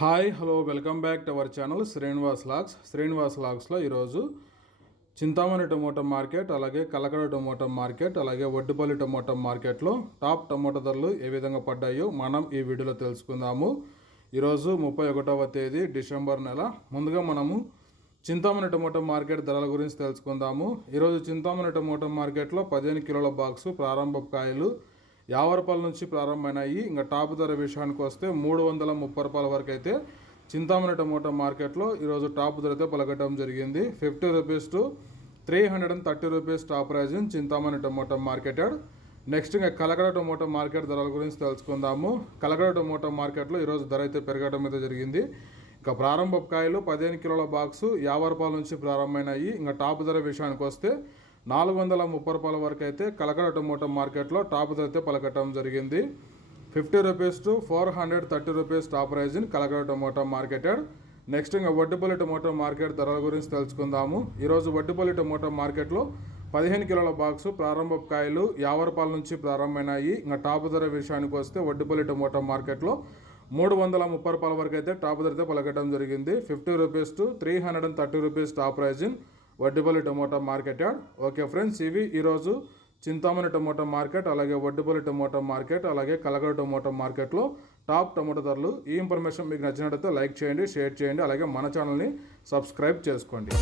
Hi hello welcome back to our channel Srinivas vlogs Srinivas లాగ్స్లో ఈరోజు Chintamani tomato market అలాగే Kalakada tomato market అలాగే Vaddupalli tomato మార్కెట్లో top tomato ధరలు ఏ విధంగా పడ్డాయో మనం ఈ వీడియోలో తెలుసుకుందాము. ఈరోజు ముప్పై ఒకటవ తేదీ డిసెంబర్ నెల. ముందుగా మనము చింతామణి టమోటా మార్కెట్ ధరల గురించి తెలుసుకుందాము. ఈరోజు చింతామణి టమోటా మార్కెట్లో పదిహేను కిలోల బాక్సు ప్రారంభ కాయలు యావరపల్లి రూపాయల నుంచి ప్రారంభమైనాయి. ఇంకా టాప్ ధర విషయానికి వస్తే మూడు వందల ముప్పై రూపాయల వరకు అయితే చింతామణి టమోటా మార్కెట్లో ఈరోజు టాప్ ధర అయితే పలకడం జరిగింది. Fifty rupees to three hundred and thirty rupees top price in Chintamani tomato marketed. Next ఇంకా కలకడ టమోటా మార్కెట్ ధరల గురించి తెలుసుకుందాము. కలకడ టమోటా మార్కెట్లో ఈరోజు ధర అయితే పెరగడం అయితే జరిగింది. ఇంకా ప్రారంభ కాయలు పదిహేను కిలోల బాక్సు యాభై రూపాయల నుంచి ప్రారంభమైనాయి. ఇంకా టాప్ ధర విషయానికి వస్తే నాలుగు వందల ముప్పై రూపాయల వరకు అయితే కలకడ టమోటో మార్కెట్లో టాప్ అయితే పలకటం జరిగింది. Fifty rupees to four hundred thirty rupees top price in Kalakada tomato marketed. Next ఇంకా వడ్డిపల్లి టమోటో మార్కెట్ ధరల గురించి తెలుసుకుందాము. ఈరోజు వడ్డిపల్లి టమోటో మార్కెట్లో పదిహేను కిలోల బాక్సు ప్రారంభ కాయలు యాభై రూపాయల నుంచి ప్రారంభమైనాయి. ఇంకా టాప్ ధర విషయానికి వస్తే వడ్డిపల్లి టమోటా మార్కెట్లో మూడు వందల ముప్పై రూపాయల వరకు అయితే టాప్ ధరతో పలకటం జరిగింది. Fifty rupees to three hundred and thirty rupees top price in Vaddipalli tomato market yard. Okay friends ఇవి ఈరోజు చింతామణి టమోటా మార్కెట్ అలాగే వడ్డిపల్లి టమోటా మార్కెట్ అలాగే కలగడ టమోటా మార్కెట్లో టాప్ టమోటా ధరలు. ఈ ఇన్ఫర్మేషన్ మీకు నచ్చినట్లయితే లైక్ చేయండి షేర్ చేయండి అలాగే మన ఛానల్ని సబ్స్క్రైబ్ చేసుకోండి.